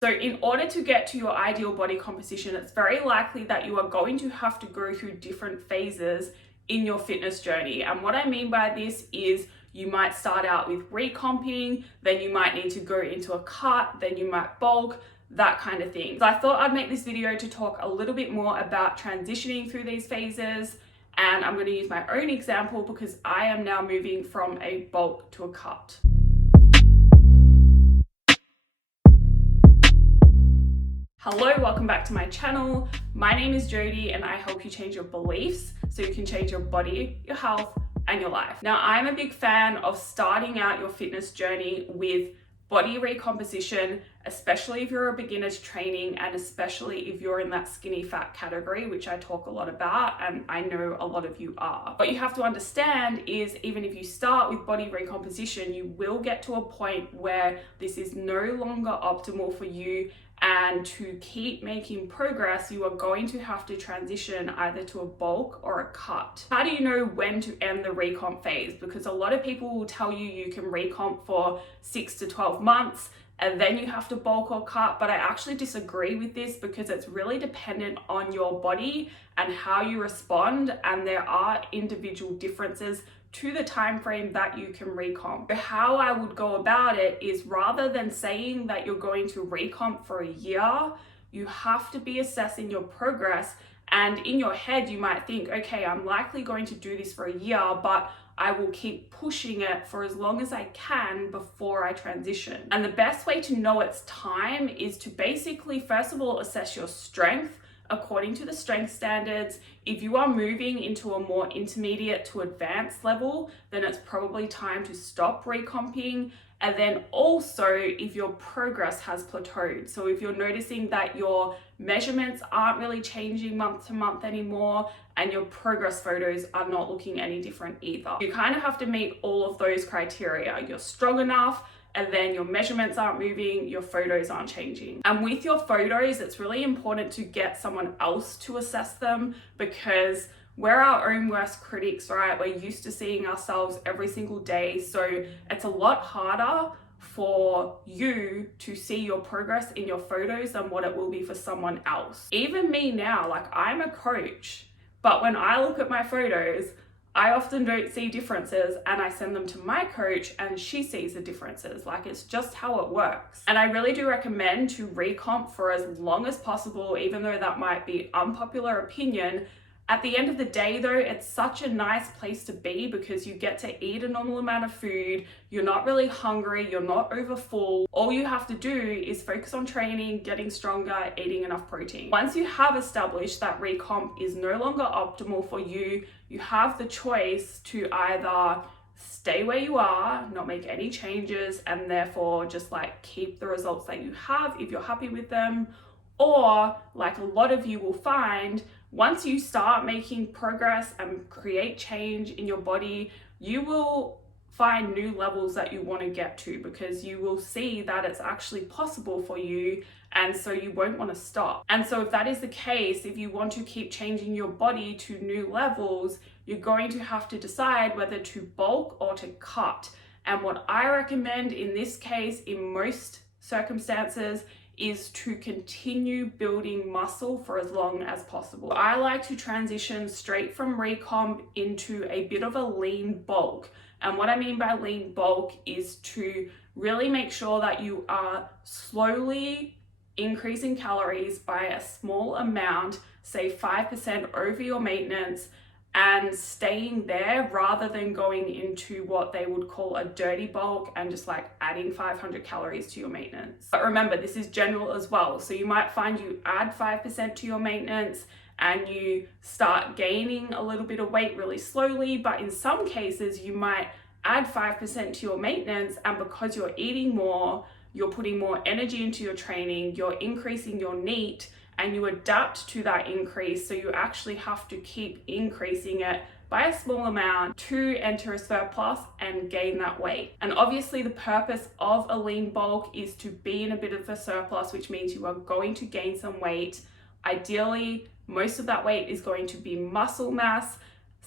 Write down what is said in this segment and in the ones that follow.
So in order to get to your ideal body composition, it's very likely that you are going to have to go through different phases in your fitness journey. And what I mean by this is you might start out with recomping, then you might need to go into a cut, then you might bulk, that kind of thing. So I thought I'd make this video to talk a little bit more about transitioning through these phases. And I'm going to use my own example because I am now moving from a bulk to a cut. Hello, welcome back to my channel. My name is Jodie and I help you change your beliefs so you can change your body, your health, and your life. Now, I'm a big fan of starting out your fitness journey with body recomposition, especially if you're a beginner's training and especially if you're in that skinny fat category, which I talk a lot about and I know a lot of you are. What you have to understand is even if you start with body recomposition, you will get to a point where this is no longer optimal for you, and to keep making progress, you are going to have to transition either to a bulk or a cut. How do you know when to end the recomp phase? Because a lot of people will tell you you can recomp for 6 to 12 months and then you have to bulk or cut, but I actually disagree with this because it's really dependent on your body and how you respond, and there are individual differences to the time frame that you can recomp. So how I would go about it is, rather than saying that you're going to recomp for a year, you have to be assessing your progress. And in your head, you might think, okay, I'm likely going to do this for a year, but I will keep pushing it for as long as I can before I transition. And the best way to know it's time is to basically, first of all, assess your strength according to the strength standards. If you are moving into a more intermediate to advanced level, then it's probably time to stop recomping. And then also if your progress has plateaued. So if you're noticing that your measurements aren't really changing month to month anymore and your progress photos are not looking any different either. You kind of have to meet all of those criteria. You're strong enough, and then your measurements aren't moving, your photos aren't changing. And with your photos, it's really important to get someone else to assess them, because we're our own worst critics, right? We're used to seeing ourselves every single day. So it's a lot harder for you to see your progress in your photos than what it will be for someone else. Even me now, like, I'm a coach, but when I look at my photos, I often don't see differences, and I send them to my coach and she sees the differences. Like, it's just how it works. And I really do recommend to recomp for as long as possible, even though that might be unpopular opinion. At the end of the day though, it's such a nice place to be because you get to eat a normal amount of food, you're not really hungry, you're not over full. All you have to do is focus on training, getting stronger, eating enough protein. Once you have established that recomp is no longer optimal for you, you have the choice to either stay where you are, not make any changes, and therefore just like keep the results that you have if you're happy with them, or like a lot of you will find, once you start making progress and create change in your body, you will find new levels that you want to get to because you will see that it's actually possible for you, and so you won't want to stop. And so if that is the case, if you want to keep changing your body to new levels, you're going to have to decide whether to bulk or to cut. And what I recommend in this case, in most circumstances, is to continue building muscle for as long as possible. I like to transition straight from recomp into a bit of a lean bulk. And what I mean by lean bulk is to really make sure that you are slowly increasing calories by a small amount, say 5% over your maintenance, and staying there rather than going into what they would call a dirty bulk and just like adding 500 calories to your maintenance. But remember, this is general as well. So you might find you add 5% to your maintenance and you start gaining a little bit of weight really slowly, but in some cases you might add 5% to your maintenance, and because you're eating more, you're putting more energy into your training, you're increasing your NEAT, and you adapt to that increase. So you actually have to keep increasing it by a small amount to enter a surplus and gain that weight. And obviously the purpose of a lean bulk is to be in a bit of a surplus, which means you are going to gain some weight. Ideally, most of that weight is going to be muscle mass.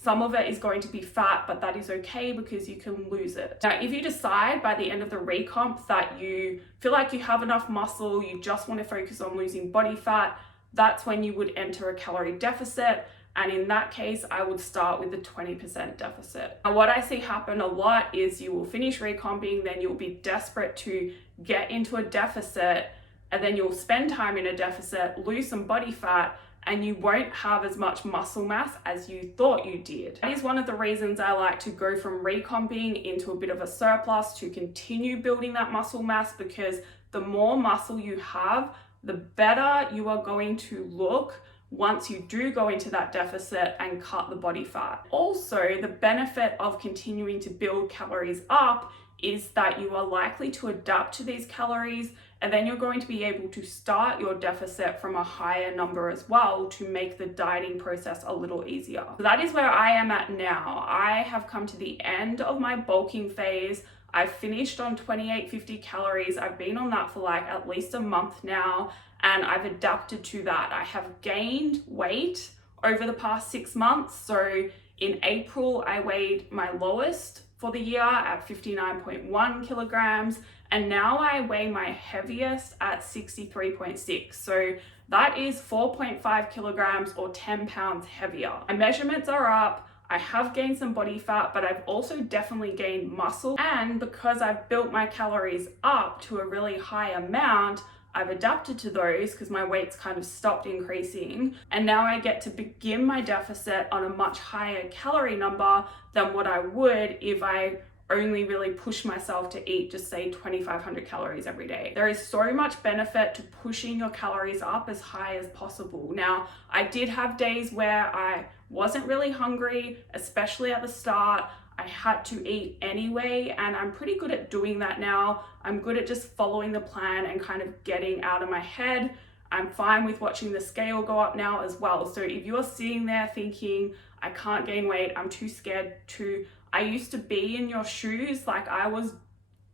Some of it is going to be fat, but that is okay because you can lose it. Now, if you decide by the end of the recomp that you feel like you have enough muscle, you just want to focus on losing body fat, that's when you would enter a calorie deficit. And in that case, I would start with the 20% deficit. And what I see happen a lot is you will finish recomping, then you'll be desperate to get into a deficit, and then you'll spend time in a deficit, lose some body fat, and you won't have as much muscle mass as you thought you did. That is one of the reasons I like to go from recomping into a bit of a surplus to continue building that muscle mass, because the more muscle you have, the better you are going to look once you do go into that deficit and cut the body fat. Also, the benefit of continuing to build calories up is that you are likely to adapt to these calories, and then you're going to be able to start your deficit from a higher number as well to make the dieting process a little easier. So that is where I am at now. I have come to the end of my bulking phase. I've finished on 2850 calories. I've been on that for like at least a month now, and I've adapted to that. I have gained weight over the past 6 months. So in April, I weighed my lowest for the year at 59.1 kilograms. And now I weigh my heaviest at 63.6. So that is 4.5 kilograms or 10 pounds heavier. My measurements are up. I have gained some body fat, but I've also definitely gained muscle. And because I've built my calories up to a really high amount, I've adapted to those because my weight's kind of stopped increasing. And now I get to begin my deficit on a much higher calorie number than what I would if I only really push myself to eat just say 2,500 calories every day. There is so much benefit to pushing your calories up as high as possible. Now, I did have days where I wasn't really hungry, especially at the start. I had to eat anyway, and I'm pretty good at doing that now. I'm good at just following the plan and kind of getting out of my head. I'm fine with watching the scale go up now as well. So if you're sitting there thinking, I can't gain weight, I'm too scared to, I used to be in your shoes. Like, I was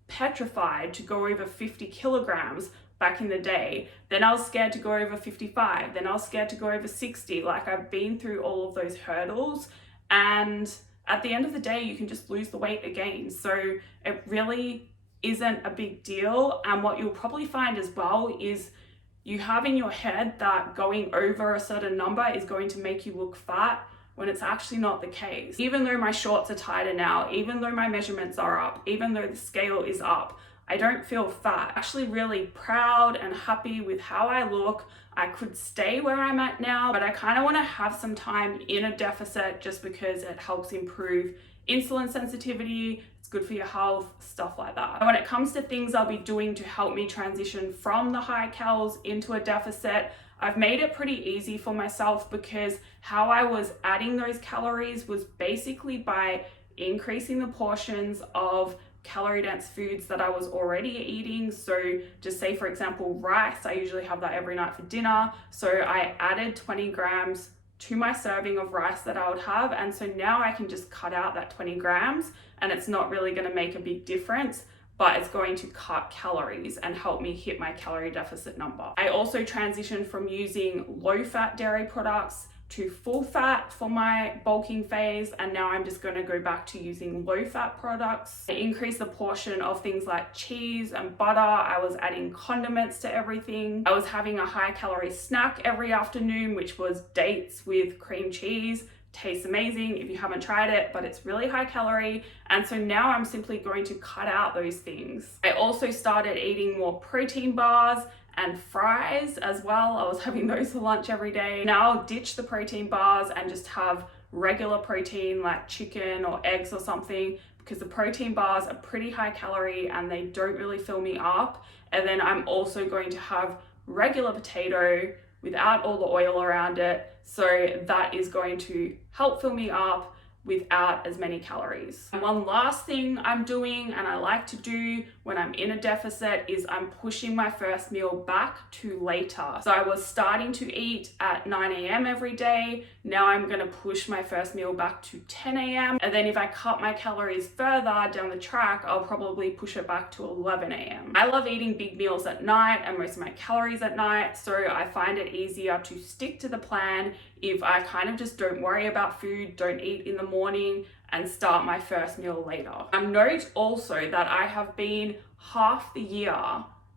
petrified to go over 50 kilograms back in the day. Then I was scared to go over 55. Then I was scared to go over 60. Like, I've been through all of those hurdles, and at the end of the day, you can just lose the weight again. So it really isn't a big deal. And what you'll probably find as well is you have in your head that going over a certain number is going to make you look fat, when it's actually not the case. Even though my shorts are tighter now, even though my measurements are up, even though the scale is up, I don't feel fat. I'm actually really proud and happy with how I look. I could stay where I'm at now, but I kind of want to have some time in a deficit just because it helps improve insulin sensitivity. It's good for your health, stuff like that. And when it comes to things I'll be doing to help me transition from the high calories into a deficit, I've made it pretty easy for myself, because how I was adding those calories was basically by increasing the portions of calorie dense foods that I was already eating. So just say, for example, rice, I usually have that every night for dinner. So I added 20 grams to my serving of rice that I would have. And so now I can just cut out that 20 grams and it's not really going to make a big difference, but it's going to cut calories and help me hit my calorie deficit number. I also transitioned from using low-fat dairy products to full fat for my bulking phase, and now I'm just going to go back to using low-fat products. I increased the portion of things like cheese and butter. I was adding condiments to everything. I was having a high-calorie snack every afternoon, which was dates with cream cheese. Tastes amazing if you haven't tried it, but it's really high calorie. And so now I'm simply going to cut out those things. I also started eating more protein bars and fries as well. I was having those for lunch every day. Now I'll ditch the protein bars and just have regular protein like chicken or eggs or something, because the protein bars are pretty high calorie and they don't really fill me up. And then I'm also going to have regular potato without all the oil around it. So that is going to help fill me up without as many calories. And one last thing I'm doing, and I like to do when I'm in a deficit is I'm pushing my first meal back to later. So I was starting to eat at 9 a.m. every day. Now I'm gonna push my first meal back to 10 a.m. And then if I cut my calories further down the track, I'll probably push it back to 11 a.m. I love eating big meals at night and most of my calories at night, so I find it easier to stick to the plan if I kind of just don't worry about food, don't eat in the morning, and start my first meal later. Note also that I have been half the year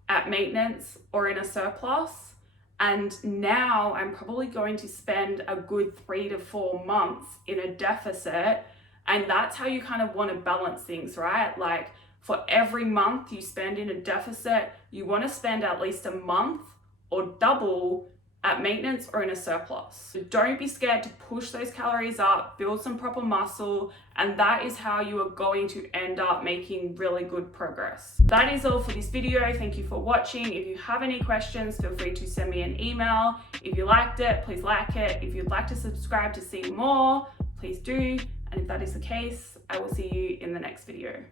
at maintenance or in a surplus, and now I'm probably going to spend a good 3 to 4 months in a deficit, and that's how you kind of want to balance things, right? Like for every month you spend in a deficit, you want to spend at least a month or double at maintenance or in a surplus. So don't be scared to push those calories up, build some proper muscle, and that is how you are going to end up making really good progress. That is all for this video. Thank you for watching. If you have any questions, feel free to send me an email. If you liked it, please like it. If you'd like to subscribe to see more, please do. And if that is the case, I will see you in the next video.